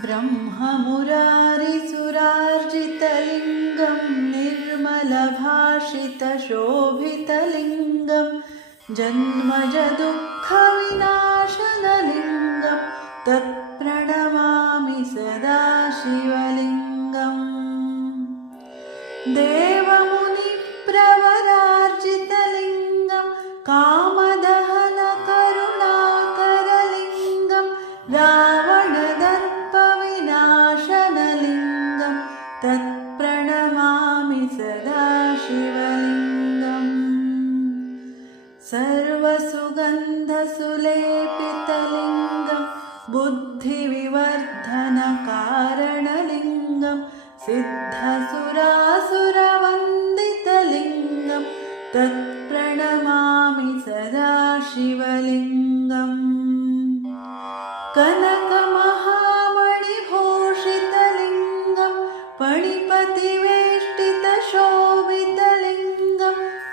ब्रह्ममुरारिसुरार्जितलिङ्गं निर्मलभाषितशोभितलिङ्गं जन्मजदुःखविनाशनलिङ्गं तत्प्रणमामि सदा शिवलिङ्गम् तत्प्रणमामि सदा शिवलिङ्गम् सर्वसुगन्धसुलेपितलिङ्गं बुद्धिविवर्धनकारणलिङ्गं सिद्धसुरासुरवन्दितलिङ्गं तत्प्रणमामि सदा शिवलिङ्गम्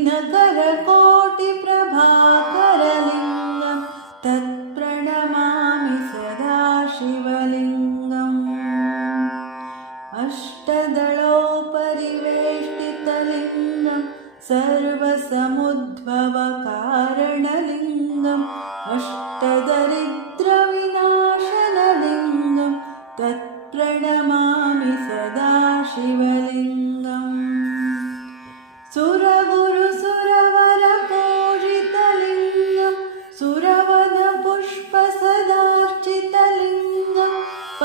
दिनकरकोटिप्रभाकरलिङ्गं तत्प्रणमामि सदा शिवलिङ्गम्। अष्टदलोपरिवेष्टितलिङ्गं सर्वसमुद्भवकारणलिङ्गम् अष्टदरिद्रविनाशनलिङ्गं तत्प्रणमामि सदा शिवलिङ्गम्। सुरगुरुसुरवरपूजितलिङ्गं